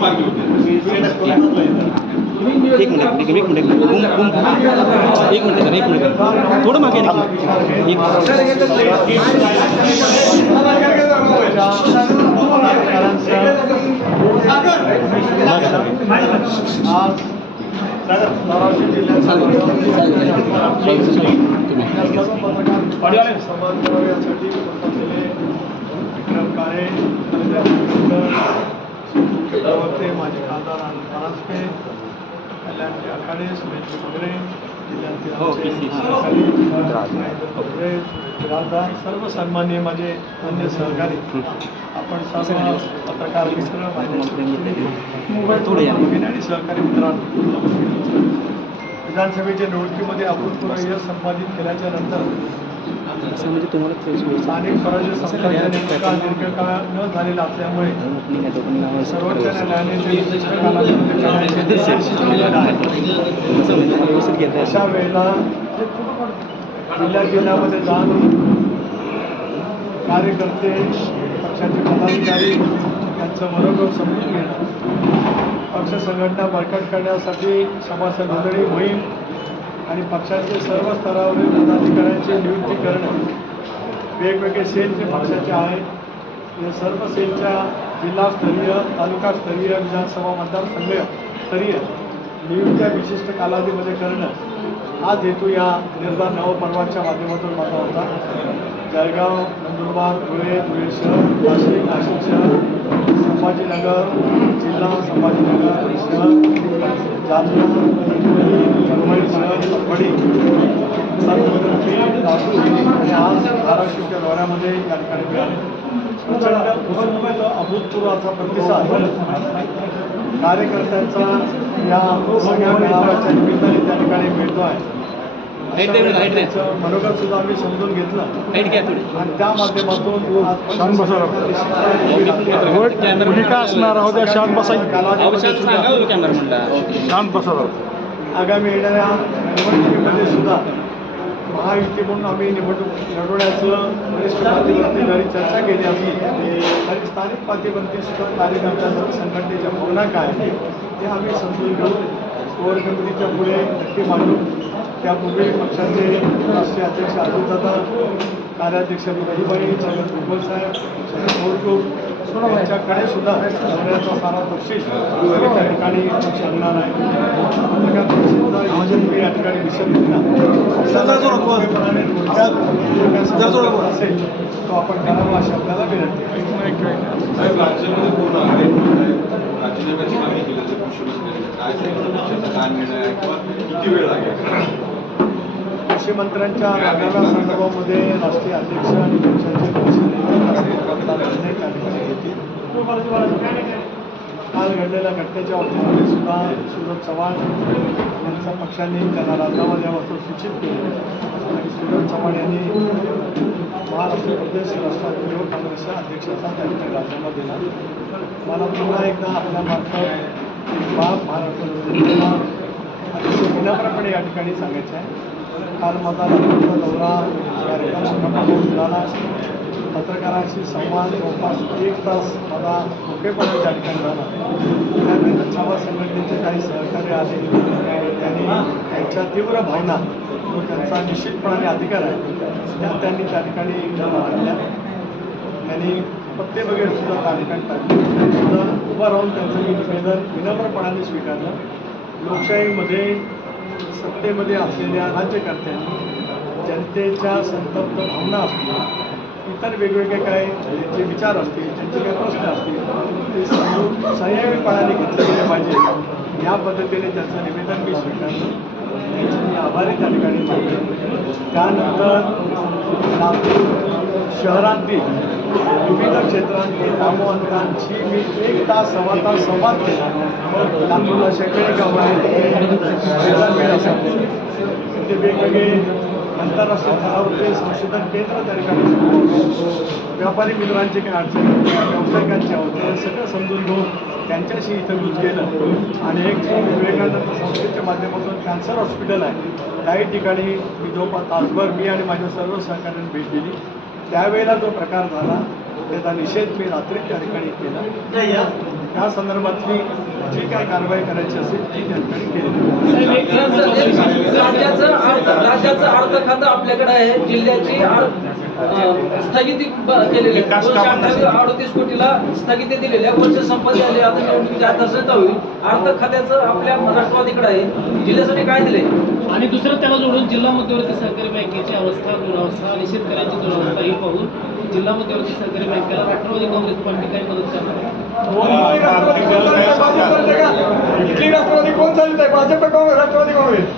मार्गी होते. एक मिनिट थोडं मागे विक्रम काळे, माझे खासदार परांजपे, कल्याणचे आखाडे, सुरेश वगैरे, जिल्ह्याचे सर्व सन्मान्य माझे अन्य सहकारी, आपण सर्व पत्रकार मित्र आणि सहकारी मित्रांनो, विधानसभेच्या निवडणुकीमध्ये अभूतपूर्व यश संपादित केल्याच्या नंतर स्थानिक स्वराज्य संस्थांच्या निवडणुका दीर्घकाळ न झालेला असल्यामुळे सर्वोच्च न्यायालयाने अशा वेळेला जिल्ह्यामध्ये जाऊन कार्यकर्ते, पक्षाचे पदाधिकारी यांचं मनोगत समजून घेणं, पक्ष संघटना बळकट करण्यासाठी सभासद नोंदणी मोहीम आणि पक्षाचे सर्व स्तरावरील पदाधिकाऱ्यांची नियुक्ती करणं, वेगवेगळे सेल जे पक्षाचे आहेत या सर्व सेलच्या जिल्हास्तरीय, तालुकास्तरीय, विधानसभा मतदारसंघस्तरीय नियुक्त्या विशिष्ट कालावधीमध्ये करणं हाच हेतू या निर्धार नवपर्वाच्या माध्यमातून माझा होता. जळगाव, नंदुरबार, धुळे, धुळे शहर, नाशिक, नाशिक शहर, संभाजीनगर जिल्हा, संभाजीनगर शहर, जालना, परभणी शहर, परभणी, लातूर आणि आज धाराशिवच्या दौऱ्यामध्ये या ठिकाणी मिळाले. प्रचंड उत्स्फूर्त अभूतपूर्व असा प्रतिसाद कार्यकर्त्यांचा या मेळाव्याच्या निमित्ताने त्या ठिकाणी मिळतो आहे. मनोगत सुद्धा आम्ही समजून घेतलं आणि त्या माध्यमातून भूमिका असणार आहोत शांत आगामी येणाऱ्या निवडणुकीमध्ये सुद्धा महायुती म्हणून आम्ही निवडणूक लढवण्याचं वरिष्ठ पातळीवरती जरी चर्चा केली असली तरी स्थानिक पातळीवरती सुद्धा कार्यकर्त्यांच्या संघटनेच्या भावना काय ते आम्ही समजून घेऊ. कोर कमिटीच्या पुढे नक्की मांडू. त्यापूर्वी पक्षाचे राष्ट्रीय अध्यक्ष अजितदादा, कार्याध्यक्ष विजयबाई, छगन भुजबळ साहेब, शरद पवार यांच्याकडे सुद्धा लढण्याचा सारा बक्षीस त्या ठिकाणी सांगणार आहे. पत्रकार परिषदेचा योजन मी या ठिकाणी विसरलेला असेल तो आपण करावा अशी आपल्याला विनंती. राज्यामध्ये पूर्ण राजीनाम्याची मागणी केली जाते काय निर्णय आहे किंवा किती वेळ लागेल? कृषीमंत्र्यांच्या मेळाव्या संदर्भामध्ये राष्ट्रीय अध्यक्ष आणि पक्षाचे काल घडलेल्या घटनेच्या बाबतीमध्ये सुद्धा सुरज चव्हाण यांचा पक्षाने त्यांना राजीनामा द्यावा सूचित केले आणि सुरज चव्हाण यांनी महाराष्ट्र प्रदेश राष्ट्रवादी युवक काँग्रेसच्या अध्यक्षाचा त्या ठिकाणी राजीनामा दिला. मला पुन्हा एकदा आपल्या मार्फत महाराष्ट्र अतिशय विनम्रपणे या ठिकाणी सांगायचं आहे. काल माझा नागपूरचा दौरा झाला. पत्रकारांशी संवाद जवळपास 1 तास माझा मोठेपणा त्या ठिकाणी झाला. त्यानंतर छावा संघटनेचे काही सहकार्य आले. त्यांनी त्यांच्या तीव्र भावना जो त्यांचा निश्चितपणाने अधिकार आहे त्यांनी त्या ठिकाणी मांडल्या. त्यांनी पत्ते वगैरे सुद्धा त्या ठिकाणी टाकले. सुद्धा उभं राहून त्यांचं मी निवेदन विनम्रपणाने स्वीकारलं. लोकशाहीमध्ये सत्तेमध्ये असलेल्या राज्यकर्त्यांनी जनतेच्या संतप्त भावना असतील, इतर वेगवेगळे काही जे विचार असतील, त्यांचे काही प्रश्न असतील ते संयमीपणाने घेतले गेले पाहिजे. या पद्धतीने त्यांचं निवेदन मी स्वीकारलं. त्यांचे मी आभारी त्या ठिकाणी मानले. त्यानंतर लातूर शहरातील विविध क्षेत्रांतील नामवंतांची मी 1 तास, सव्वा तास संवाद केला. लातूरला शैक्षणिक आव्हाने ते वेगवेगळे आंतरराष्ट्रीय स्तरावरचे संशोधन केंद्र त्या ठिकाणी व्यापारी मित्रांचे काही अडचणी व्यावसायिकांचे होते सगळं समजून घेऊन त्यांच्याशी इथं यूज केलं. आणि एक विवेकानंद संस्थेच्या माध्यमातून कॅन्सर हॉस्पिटल आहे काही ठिकाणी मी जवळपास तासभर मी आणि माझ्या सर्व सहकार्यांनी भेट दिली. त्यावेळेला जो प्रकार झाला त्याचा निषेध मी रात्री त्या ठिकाणी केला. त्या संदर्भातली जी काय कारवाई करायची असेल ती त्या ठिकाणी केली राज्याचं अर्थ खातं आपल्याकडे आहे. जिल्ह्याची स्थगिती केलेली आहे. 238 कोटीला स्थगिती दिलेली आहे. वर्ष संपत्ती आली, आता निवडणुकीची आचारसंहिता होईल. अर्थ खात्याचं आपल्या राष्ट्रवादीकडे आहे. जिल्ह्यासाठी काय दिले? आणि दुसरं त्याला जोडून जिल्हा मध्यवर्ती सहकारी बँकेची अवस्था दुरावस्था आणि शेतकऱ्यांची दुरावस्था ही पाहून जिल्हा मध्यवर्ती सहकारी बँकेला राष्ट्रवादी काँग्रेस पार्टी काही मदत करणार आहे? इथली राष्ट्रवादी कोण चालत आहे? भाजप काँग्रेस, राष्ट्रवादी काँग्रेस.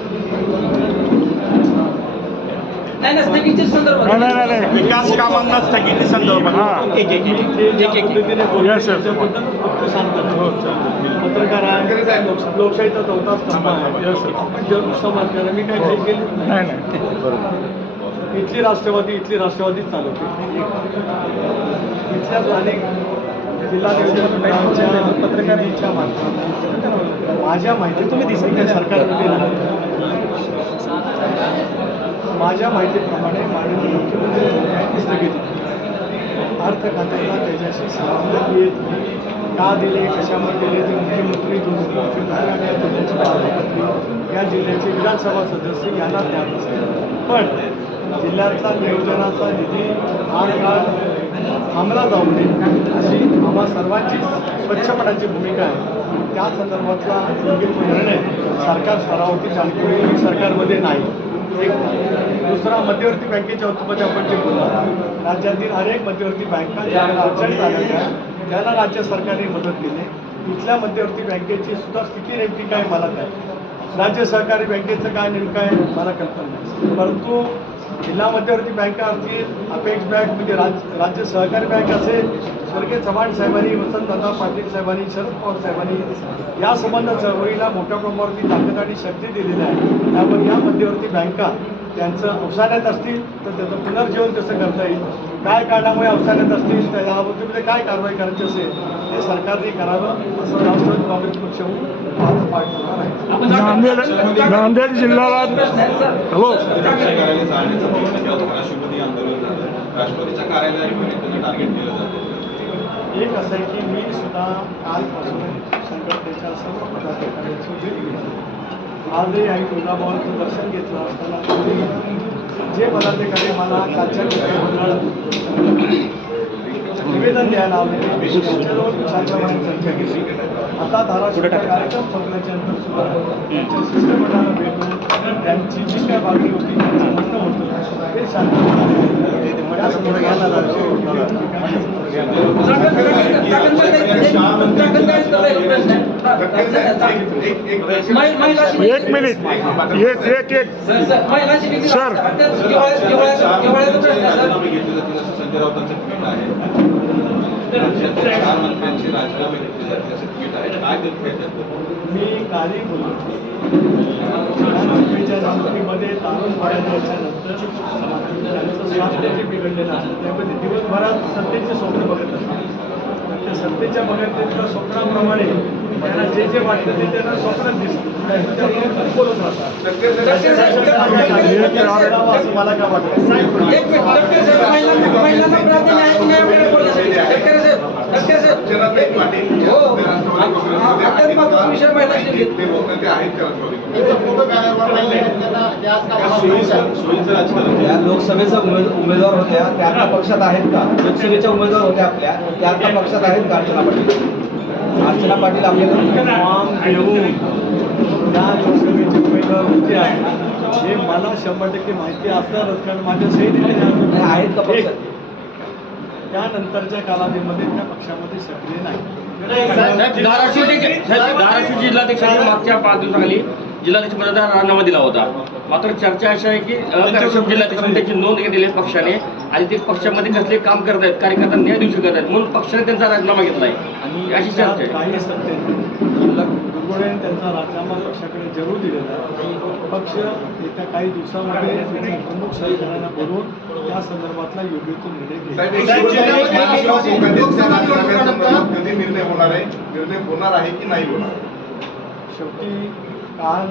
नाही स्थगितीच्या संदर्भात नाही विकास कामांना स्थगिती संदर्भात हां एक एक एक एक एक Yes, sir. पत्रकार आहे, लोकशाहीचा चौथा स्तंभ आहे. Yes, sir. आपण जर समाजकारण मी काय काही केली नाही नाही इथली राष्ट्रवादीच चालवते. इथल्या स्थानिक जिल्हा नियोजकांच्या पत्रकारांच्या माध्यमातून माझ्या माहिती तुम्ही दिसत काय सरकारमध्ये नाही. माझ्या माहितीप्रमाणे माननीय मुख्यमंत्री स्थगित अर्थ खात्याला त्याच्याशी संबंध येत नाही. का दिले, कशावर दिले ते मुख्यमंत्री उपमुख्यमंत्री आणि या जिल्ह्याची पालकमंत्री या जिल्ह्याचे विधानसभा सदस्य यांना ज्ञात असते. पण जिल्ह्यातला नियोजनाचा निधी हा काळ थांबला जाऊ नये अशी आम्हा सर्वांची स्वच्छपणाची भूमिका आहे. त्या संदर्भातला योग्य निर्णय सरकार स्तरावरती चालू सरकारमध्ये नाही. एक दुसरा मध्यवर्ती बँकेच्या उत्पत्ती आपण जे बोललो, राज्यातील अनेक मध्यवर्ती बँका ज्याला अडचणीत आल्या त्याला राज्य सरकारने मदत केली. इथल्या मध्यवर्ती बँकेची सुद्धा स्थिती नेमकी काय मला काय, राज्य सहकारी बँकेचं काय नेमकं आहे मला कल्पना नाही. परंतु जिल्हा मध्यवर्ती बँका असतील, अपेक्स बँक म्हणजे राज्य सहकारी बँक असेल, स्वर्गीय चव्हाण साहेबांनी, वसंतदादा पाटील साहेबांनी, शरद पवार साहेबांनी या संबंध चळवळीला मोठ्या प्रमाणावरती ताकद आणि शक्ती दिलेली आहे. त्यामुळे या मध्यवर्ती बँका त्यांचं अवसानात असतील तर त्याचं पुनर्जीवन कसं करता येईल, काय कारणामुळे अवसानात असतील त्या बाबतीमध्ये काय कारवाई करायची असेल हे सरकारने करावं असं राष्ट्रवादी काँग्रेस पक्ष होऊन पाठवणार आहे. नांदेड जिल्ह्याला हॅलो कार्यालय जाण्याचा प्रयत्न केला होता. राष्ट्रपती आंदोलन झालं. राष्ट्रवादीच्या कार्यालयाकडे त्यांना टार्गेट केलं जातं. एक असं आहे की मी सुद्धा कालपासून संघटनेच्या सर्व पदाधिकाऱ्यांची भेट घेतली. आजही आई तुळजाभवानीचं दर्शन घेतलं असताना जे पदाधिकारी मला कालच्या निवेदन द्यायला आले त्यांच्याजवळ विचारप्रमाणे चर्चा केली. आता धाराशिवचा कार्यक्रम संपल्याच्या नंतर सुद्धा त्यांच्या शिष्टमंडळाला भेटून त्यांची जी काय मागणी होती त्यांचं म्हणणं होतं ते शांत एक मिनिट एक सर राजीनामे घेतले जातील असं संजय राऊतांचं ट्विट आहे. राज्यातील 4 मंत्र्यांचे राजीनामे घेतले जातील असं ट्विट आहे. काय त्यात मी कालही बोललो विधानसभेच्या निवडणुकीमध्ये तारून पडल्याच्या नंतर त्यांचं स्वास्थ्य जे बिघडलेलं आहे त्यामध्ये दिवसभरात सत्तेचे स्वप्न बघत असतात. त्या सत्तेच्या बघत स्वप्नाप्रमाणे त्यांना जे जे वाटतं ते त्यांना स्वप्नात दिसतं. बोलत राहतात असं मला काय वाटतं. सोयीचं राजकारण या लोकसभेचा उमेदवार होत्या त्या आता पक्षात आहेत का? लोकसभेच्या उमेदवार होत्या आपल्या त्या आता पक्षात आहेत का? अर्चना पाटील आपल्याकडे फॉर्म घेऊन त्या लोकसभेचे उमेदवार होते आहेत हे मला 100% माहिती असणारच कारण माझ्या सहित आहेत का पक्षात? त्यानंतरच्या कालावधीमध्ये त्या पक्षामध्ये सक्रिय नाही. धाराशिव जिल्हाध्यक्षांनी मागच्या 5 दिवसाखाली जिल्हाध्यक्ष पदाचा राजीनामा दिला होता. मात्र चर्चा अशी आहे की धाराशिव जिल्हाध्यक्ष त्याची नोंद घेतलेली आहे पक्षाने आणि ते पक्षामध्ये कसले काम करत आहेत, कार्यकर्त्यांना न्याय देऊ शकत आहेत म्हणून पक्षाने त्यांचा राजीनामा घेतला आहे आणि अशी चर्चा आहे. काही सत्य दुर्गुणेने त्यांचा राजीनामा पक्षाकडे जरूर दिलेला आहे. पक्ष येत्या काही दिवसामध्ये त्याच्या प्रमुख सहकार्यांना बोलवून त्या संदर्भातला योग्य तो निर्णय कधी निर्णय होणार आहे, निर्णय होणार आहे की नाही होणार? शेवटी काल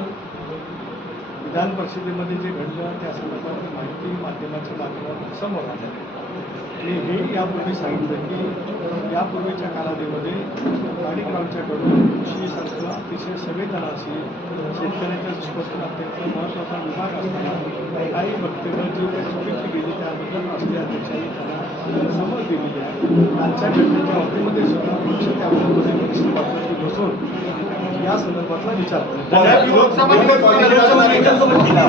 विधान परिषदेमध्ये जे घडलं त्या संदर्भातली माहिती माध्यमाच्या माध्यमातून समोर आली. आणि हे यापूर्वी सांगितलं की यापूर्वीच्या कालावधीमध्ये माणिकरावांच्याकडून कृषीसारखं अतिशय संवेदनाशी शेतकऱ्यांच्या दृष्टीपासून अत्यंत महत्त्वाचा विभाग असताना काही वक्तव्य जी काही चुकीची गेली त्याबद्दल राष्ट्रीय अध्यक्षांनी त्यांना समज दिलेली आहे. कालच्या घटनेच्या बाबतीमध्ये सुद्धा पक्ष त्याबद्दल दोन्ही वरिष्ठ पातळीवर बसून या संदर्भातला विचार करतो. लोकसभा